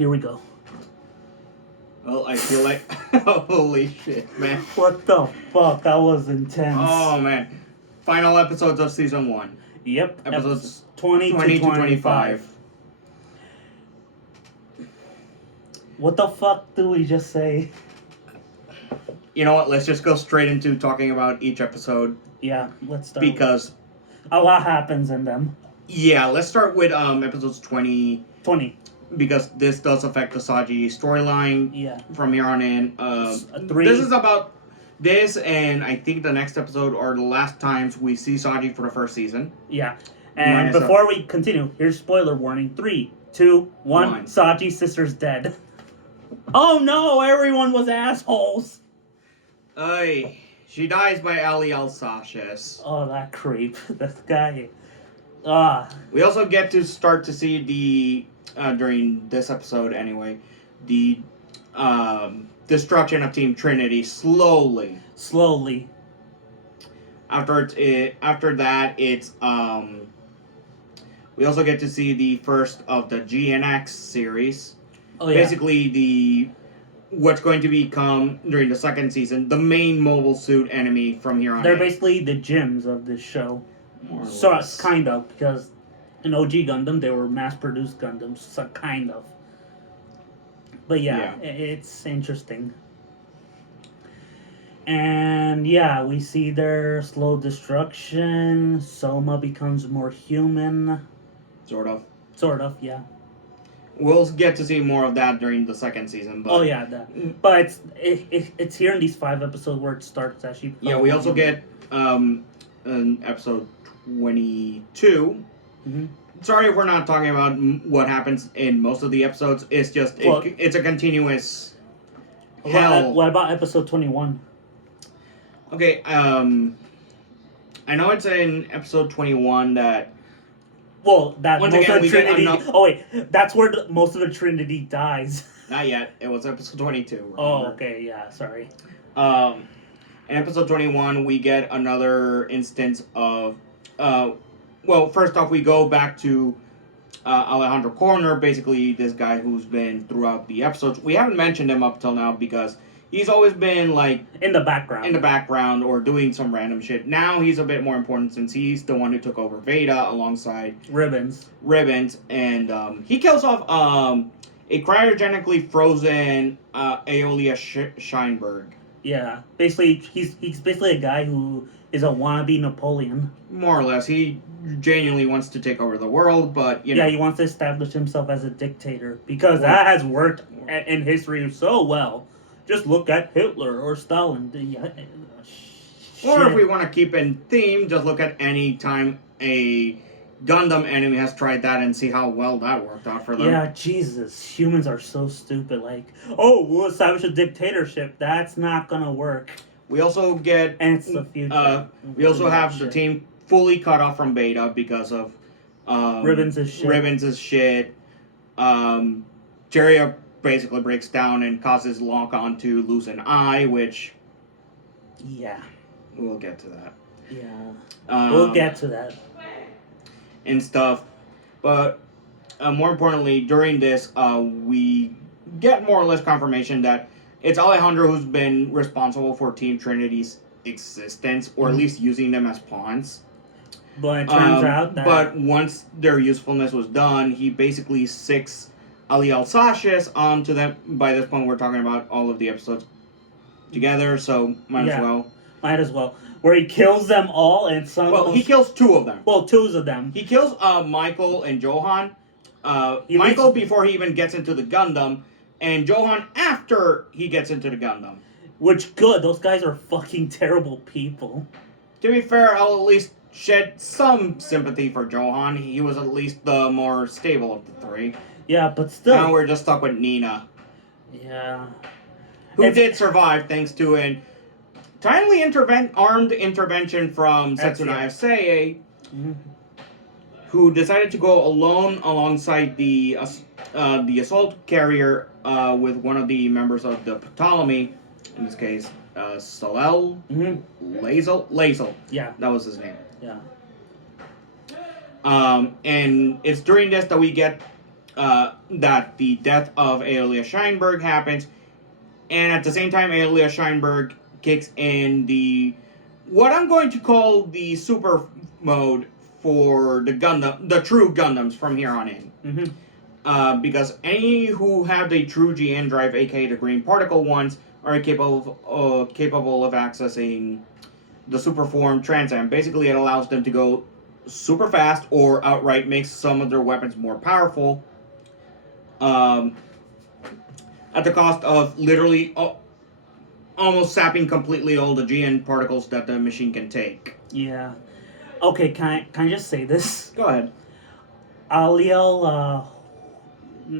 Here we go. Well, I feel like... Holy shit, man. What the fuck? That was intense. Oh, man. Final episodes of Season 1. Yep. Episodes 20 to 25. What the fuck do we just say? You know what? Let's just go straight into talking about each episode. Yeah, let's start. Because... a lot happens in them. Yeah, let's start with episodes 20. 20. Because this does affect the Saji storyline. Yeah. From here on in. 3. This is about... This and I think the next episode are the last times we see Saji for the first season. Yeah. And before we continue, here's spoiler warning. 3, 2, 1. Saji's sister's dead. Oh no, everyone was assholes. Ay, she dies by Ali Alsacius. Oh, that creep. This guy. We also get to start to see the, during this episode anyway, the destruction of Team Trinity slowly. After that, it's we also get to see the first of the GNX series. Oh yeah. Basically what's going to become during the second season the main mobile suit enemy from here on. They're basically the gyms of this show. More or so less. Kind of, because in OG Gundam they were mass-produced Gundams, so kind of. But yeah. It's interesting. And yeah, we see their slow destruction. Soma becomes more human. Sort of, yeah. We'll get to see more of that during the second season. But, oh yeah, but it's here in these 5 episodes where it starts actually. Yeah, we also get in episode 22. Mm-hmm. Sorry if we're not talking about what happens in most of the episodes. It's just it's a continuous hell. What about episode 21? Okay, I know it's in episode 21 that... Well, that once most again, of the we get Trinity... enough... Oh, wait. That's where most of the Trinity dies. Not yet. It was episode 22. Remember? Oh, okay. Yeah, sorry. In episode 21, we get another instance of... well, first off, we go back to Alejandro Corner, basically this guy who's been throughout the episodes. We haven't mentioned him up till now because... he's always been, like... in the background or doing some random shit. Now he's a bit more important since he's the one who took over Veda alongside... Ribbons. And he kills off a cryogenically frozen Aeolia Scheinberg. Yeah. Basically, he's basically a guy who is a wannabe Napoleon. More or less. He genuinely wants to take over the world, but, you know... yeah, he wants to establish himself as a dictator. Because that has worked in history so well. Just look at Hitler or Stalin. Or if we want to keep in theme, just look at any time a Gundam enemy has tried that and see how well that worked out for them. Yeah, Jesus. Humans are so stupid. Like, oh, we'll establish a dictatorship. That's not gonna work. We also get... and it's the future. We also have the team fully cut off from Beta because of... Ribbons is shit. Jerry basically breaks down and causes Lock-On to lose an eye, which... yeah. We'll get to that. Yeah. We'll get to that. And stuff. But more importantly, during this, we get more or less confirmation that it's Alejandro who's been responsible for Team Trinity's existence, or at least using them as pawns. But it turns out that... but once their usefulness was done, he basically sicks Ali Alsacius onto them. By this point, we're talking about all of the episodes together, so might as well. Where he kills them all, and he kills 2 of them. Well, 2 of them. He kills Michael and Johan. Michael before he even gets into the Gundam, and Johan after he gets into the Gundam. Which, good. Those guys are fucking terrible people. To be fair, I'll at least shed some sympathy for Johan. He was at least the more stable of the 3. Yeah, but still. Now we're just stuck with Nina. Yeah. Who did survive thanks to an timely armed intervention from Setsuna Asei, who decided to go alone alongside the assault carrier with one of the members of the Ptolemy, in this case, Salel? Lazel. Yeah. That was his name. Yeah. And it's during this that we get that the death of Aelia Scheinberg happens, and at the same time, Aelia Scheinberg kicks in what I'm going to call the super mode for the true Gundams from here on in. Mm-hmm. Because any who have the true GN drive, aka the green particle ones, are capable of accessing the super form Transam. Basically, it allows them to go super fast or outright makes some of their weapons more powerful. At the cost of literally almost sapping completely all the GN particles that the machine can take. Yeah. Okay, can I just say this? Go ahead. Aliel,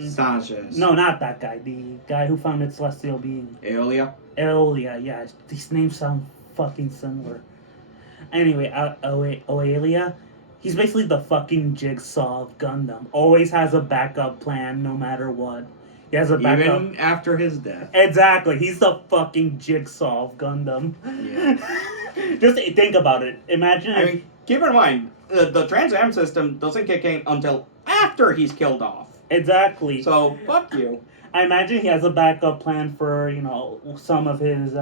Sanchez. No, not that guy. The guy who founded Celestial Being. Aelia? Aelia, yeah. These names sound fucking similar. Anyway, Oelia, he's basically the fucking Jigsaw of Gundam. Always has a backup plan no matter what. He has a backup. Even after his death. Exactly. He's the fucking Jigsaw of Gundam. Yeah. Just think about it. Imagine I mean, keep in mind, the Trans Am system doesn't kick in until after he's killed off. Exactly. So, fuck you. I imagine he has a backup plan for, some of his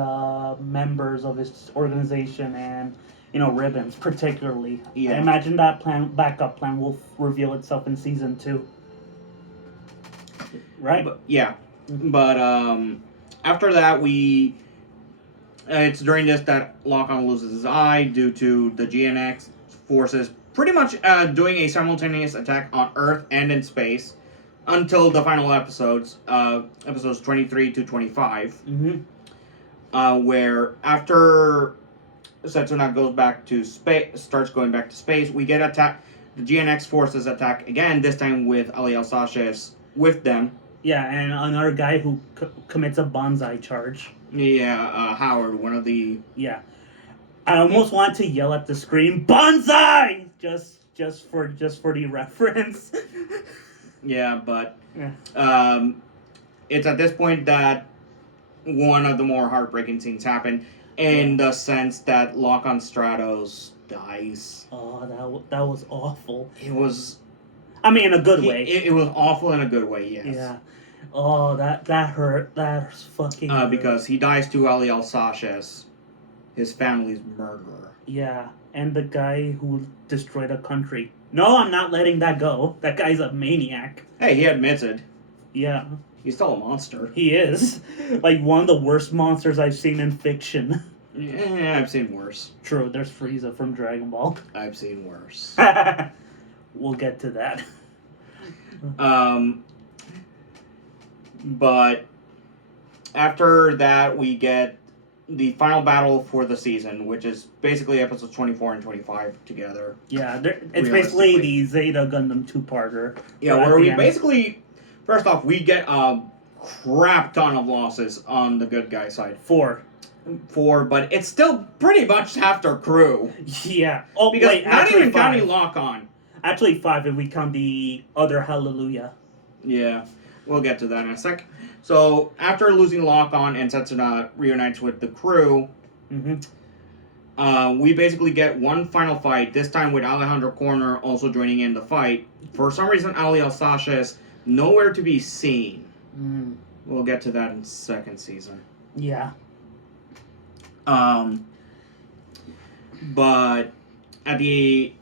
members of his organization and, Ribbons, particularly. Yeah. I imagine that backup plan will reveal itself in season 2. Right? Yeah. But, after that, it's during this that Lock-On loses his eye due to the GNX forces pretty much doing a simultaneous attack on Earth and in space until the final episodes 23 to 25. Mm-hmm. Where after Setsuna goes back to space, starts going back to space, we get attacked. The GNX forces attack again, this time with Aliel Sashes with them. Yeah, and another guy who commits a bonsai charge. Yeah, Howard, one of the... Yeah. I almost want to yell at the screen, bonsai! Just for the reference. Yeah, but... Yeah. It's at this point that one of the more heartbreaking scenes happen, in the sense that Lock-On Stratos dies. Oh, that was awful. It was... I mean, in a good way. It was awful in a good way, yes. Yeah. Oh, that hurt. That fucking hurt. Because he dies to Aliel Sashes, his family's murderer. Yeah, and the guy who destroyed a country. No, I'm not letting that go. That guy's a maniac. Hey, he admits it. Yeah. He's still a monster. He is. Like, one of the worst monsters I've seen in fiction. Yeah, I've seen worse. True, there's Frieza from Dragon Ball. I've seen worse. We'll get to that. But after that, we get the final battle for the season, which is basically episodes 24 and 25 together. Yeah, it's basically the Zeta Gundam 2-parter. Yeah, where we basically, first off, we get a crap ton of losses on the good guy side. 4, but it's still pretty much half their crew. Yeah. Oh, because wait, not even 5. counting Lock-On. Actually 5 if we count the other Hallelujah. Yeah, we'll get to that in a sec. So, after losing Lock-On and Setsuna reunites with the crew, we basically get one final fight, this time with Alejandro Corner also joining in the fight. For some reason, Aliel Sashes nowhere to be seen. We'll get to that in second season. Yeah. But at the...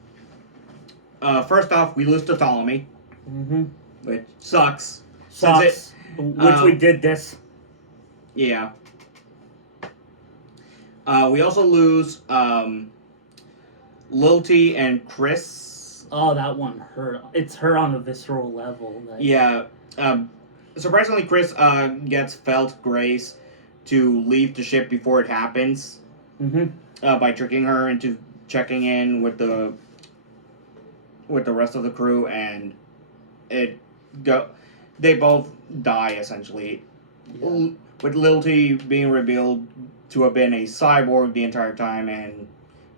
first off, we lose to Ptolemy, which sucks. Sucks. Which we did this. Yeah. We also lose Lilty and Chris. Oh, that one hurt. It's her on a visceral level. Yeah. Surprisingly, Chris gets Felt Grace to leave the ship before it happens. By tricking her into checking in with the rest of the crew, and they both die essentially. Yeah. With Lilty being revealed to have been a cyborg the entire time, and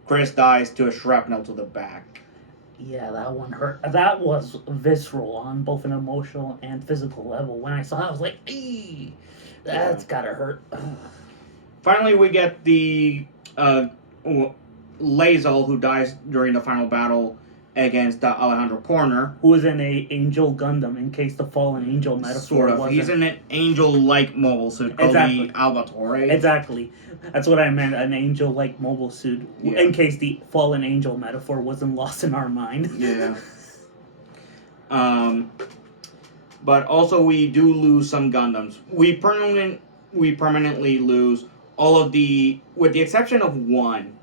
Chris dies to a shrapnel to the back. Yeah, that one hurt. That was visceral on both an emotional and physical level. When I saw it, I was like, eee, that's gotta hurt. Finally, we get the Lazel, who dies during the final battle, against Alejandro Corner. Who is an angel Gundam, in case the fallen angel metaphor Sort of. wasn't. He's in an angel-like mobile suit called the Albatore. Exactly. That's what I meant, an angel-like mobile suit, Yeah. in case the fallen angel metaphor wasn't lost in our mind. Yeah. But also we do lose some Gundams. We permanently lose all of the, with the exception of one.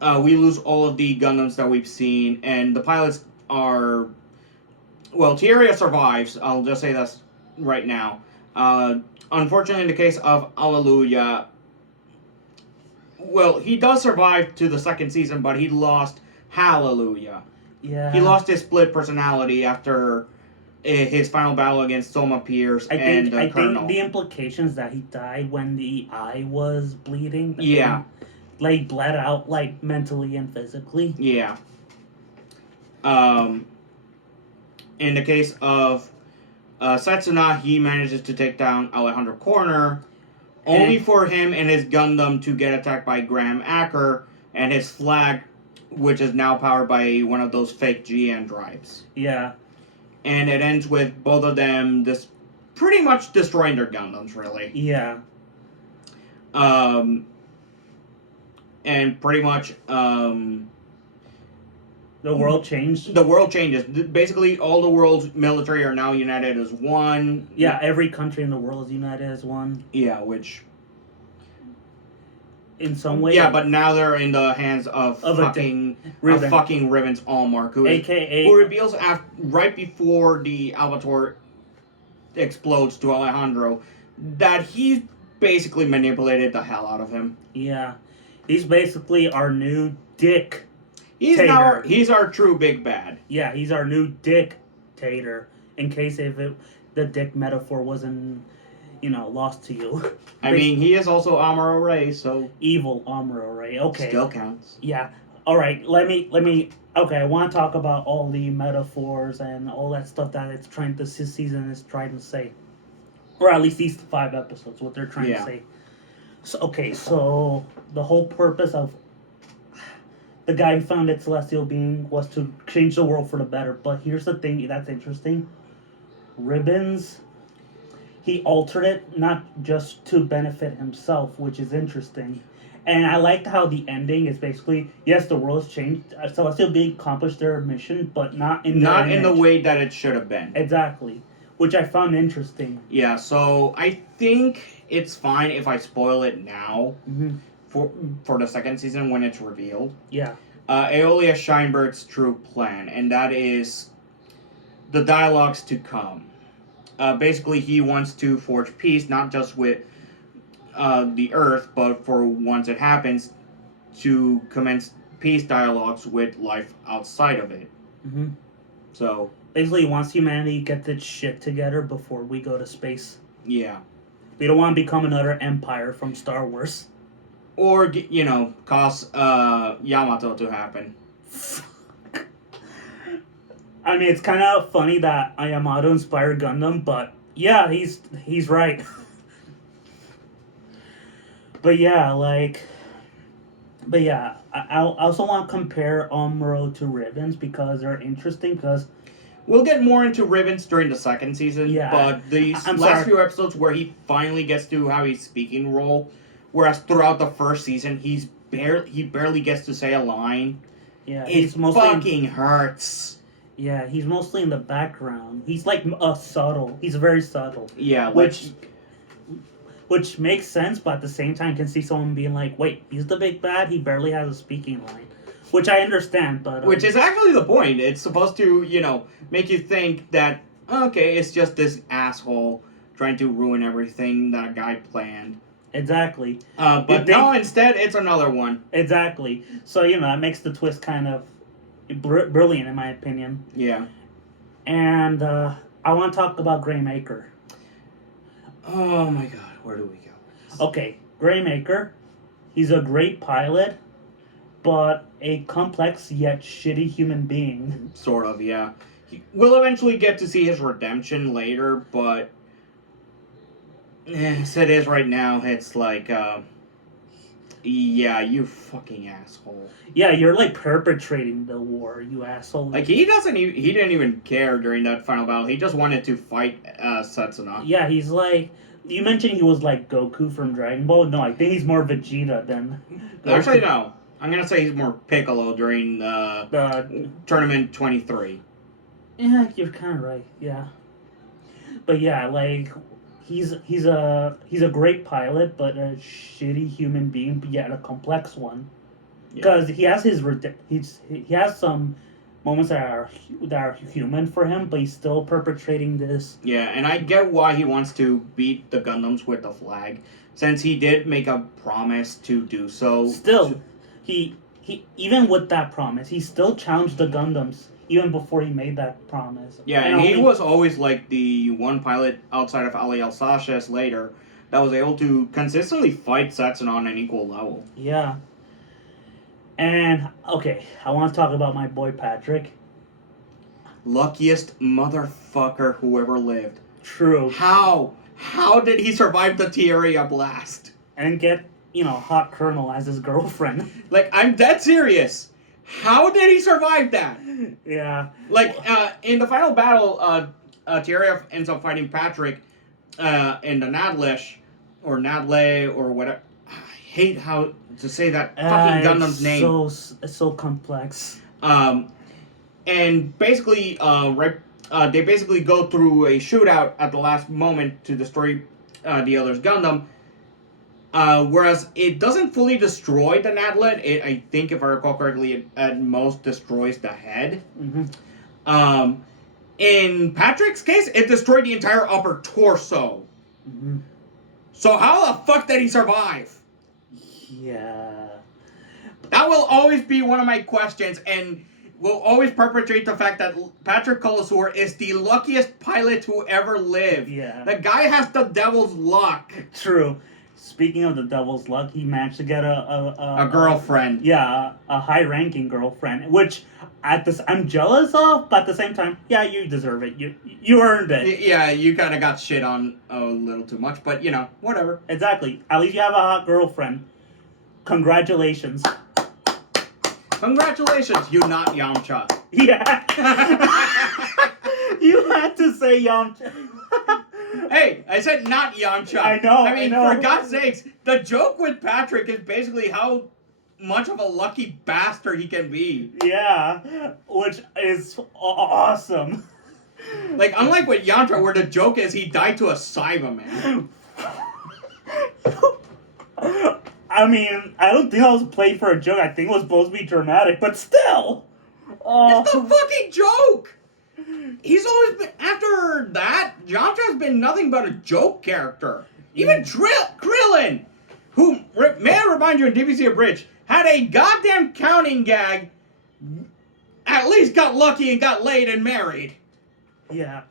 We lose all of the Gundams that we've seen, and the pilots are, well, Tieria survives. I'll just say that right now. Unfortunately, in the case of Alleluia, well, he does survive to the second season, but he lost Hallelujah. Yeah. He lost his split personality after his final battle against Soma Pierce and I Colonel. think the implications that he died when the eye was bleeding. Yeah. Like, bled out, like, mentally and physically. Yeah. In the case of Setsuna, he manages to take down Alejandro Corner, only for him and his Gundam to get attacked by Graham Acker and his flag, which is now powered by one of those fake GN drives. Yeah. And it ends with both of them pretty much destroying their Gundams, really. Yeah. And pretty much, the world changed. The world changes. Basically, all the world's military are now united as one. Yeah, every country in the world is united as one. Yeah, which... in some way. Yeah, but now they're in the hands of fucking Ribbons Allmark, who reveals right before the Albator explodes to Alejandro that he's basically manipulated the hell out of him. Yeah, he's basically our new dick. He's our true big bad. Yeah, he's our new dictator. In case the dick metaphor wasn't, lost to you. I mean, he is also Amuro Ray, so evil Amuro Ray. Okay, still counts. Yeah. All right. Let me. Okay, I want to talk about all the metaphors and all that stuff that this season is trying to say, or at least these 5 episodes, what they're trying to say. So the whole purpose of the guy who founded Celestial Being was to change the world for the better. But here's the thing that's interesting. Ribbons, he altered it not just to benefit himself, which is interesting. And I liked how the ending is basically, yes, the world's changed. Celestial Being accomplished their mission, but not in the way that it should have been. Exactly. Which I found interesting. Yeah, so I think it's fine if I spoil it now. Mm-hmm. For the second season when it's revealed. Yeah. Aeolia Scheinberg's true plan, and that is the dialogues to come. Basically, he wants to forge peace, not just with the Earth, but for once it happens, to commence peace dialogues with life outside of it. Mm-hmm. So basically, he wants humanity to get its shit together before we go to space. Yeah. We don't want to become another empire from Star Wars. Or, cause Yamato to happen. I mean, it's kind of funny that Yamato inspired Gundam, but yeah, he's right. But yeah, I also want to compare Amuro to Ribbons because they're interesting because... We'll get more into Ribbons during the second season, but the last few episodes where he finally gets to have a speaking role, whereas throughout the first season, he barely gets to say a line. Yeah, it fucking hurts. Yeah, he's mostly in the background. He's like subtle. He's very subtle. Yeah, which makes sense, but at the same time, can see someone being like, "Wait, he's the big bad. He barely has a speaking line," which I understand, but which is actually the point. It's supposed to, make you think that it's just this asshole trying to ruin everything that a guy planned. Exactly. But no, instead, it's another one. Exactly. So, that makes the twist kind of brilliant, in my opinion. Yeah. And I want to talk about Greymaker. Oh, my God. Where do we go? Okay, Greymaker. He's a great pilot, but a complex yet shitty human being. Sort of, yeah. We'll eventually get to see his redemption later, but... as it is right now, it's like, Yeah, you fucking asshole. Yeah, you're like perpetrating the war, you asshole. Like he didn't even care during that final battle. He just wanted to fight Setsuna. Yeah, he's like. You mentioned he was like Goku from Dragon Ball. No, I think he's more Vegeta than. Goku. Actually, no. I'm gonna say he's more Piccolo during The Tournament 23. Yeah, you're kind of right. Yeah, but yeah, like he's a great pilot, but a shitty human being, but yet a complex one. Because he has he has some moments that are human for him, but he's still perpetrating this. Yeah, and I get why he wants to beat the Gundams with the flag, since he did make a promise to do so. Still, he even with that promise, he still challenged the Gundams even before he made that promise. Yeah, and he was always like the one pilot outside of Ali Alsaces later that was able to consistently fight Setsuna on an equal level. Yeah. And, okay, I want to talk about my boy Patrick. Luckiest motherfucker who ever lived. True. How? How did he survive the Tierra blast? And get, Hot Colonel as his girlfriend. Like, I'm dead serious. How did he survive that? Yeah. Like, in the final battle, Tierra ends up fighting Patrick in the Nadlish, or Nadle, or whatever. I hate how to say that fucking Gundam's name. It's so complex. And basically, they basically go through a shootout at the last moment to destroy the other's Gundam. Whereas it doesn't fully destroy the Nadlet. I think, if I recall correctly, it at most destroys the head. Mm-hmm. In Patrick's case, it destroyed the entire upper torso. Mm-hmm. So how the fuck did he survive? Yeah. That will always be one of my questions, and will always perpetrate the fact that Patrick Colasor is the luckiest pilot who ever lived. Yeah. The guy has the devil's luck. True. Speaking of the devil's luck, he managed to get A girlfriend. A high-ranking girlfriend, which I'm jealous of, but at the same time, yeah, you deserve it. You earned it. Yeah, you kind of got shit on a little too much, but whatever. Exactly. At least you have a hot girlfriend. Congratulations. Congratulations, you not Yamcha. Yeah. You had to say Yamcha. Hey, I said not Yamcha. I know. I mean, for God's sakes, the joke with Patrick is basically how much of a lucky bastard he can be. Yeah, which is awesome. Like, unlike with Yamcha, where the joke is he died to a Cyberman. I mean, I don't think that was played for a joke. I think it was supposed to be dramatic, but still. It's the fucking joke! He's always been, after that, Yamcha has been nothing but a joke character. Even Krillin, who, may I remind you in DBZ Abridged, had a goddamn counting gag, at least got lucky and got laid and married. Yeah.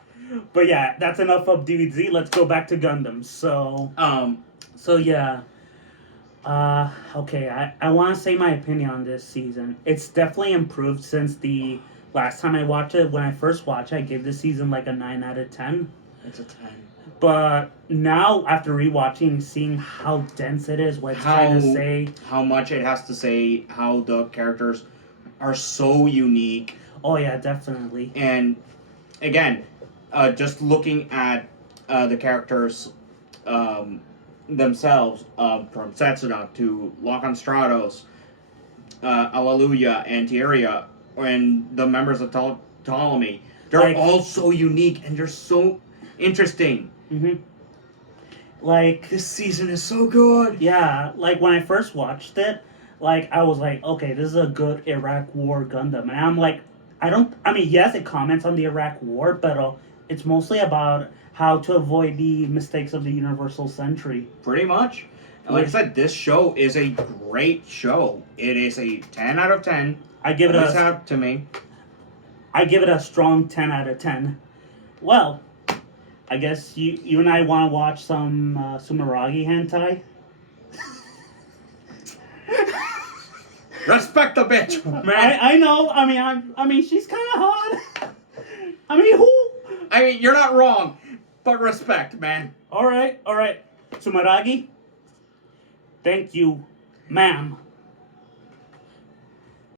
But yeah, that's enough of DBZ. Let's go back to Gundam. So yeah. Okay, I want to say my opinion on this season. It's definitely improved since the last time I watched it. When I first watched it, I gave this season like a 9 out of 10. It's a 10. But now, after rewatching, seeing how dense it is, what it's trying to say. How much it has to say, how the characters are so unique. Oh, yeah, definitely. And, again, just looking at the characters themselves, from Setsuna to Lokan Stratos, Alleluia, and Tierra, and the members of Ptolemy, they're all so unique and they're so interesting. Mm-hmm. Like, this season is so good. Yeah, like when I first watched it, like I was like, okay, this is a good Iraq War Gundam, and I'm like, yes, it comments on the Iraq War, but it's mostly about how to avoid the mistakes of the Universal Century. Pretty much. Like I said, this show is a great show. It is a 10 out of 10. I give it to me. I give it a strong 10 out of 10. Well, I guess you and I want to watch some Sumeragi hentai. Respect the bitch, man. I know. I mean, she's kind of hot. I mean, who? I mean, you're not wrong, but respect, man. All right. Sumeragi. Thank you. Ma'am.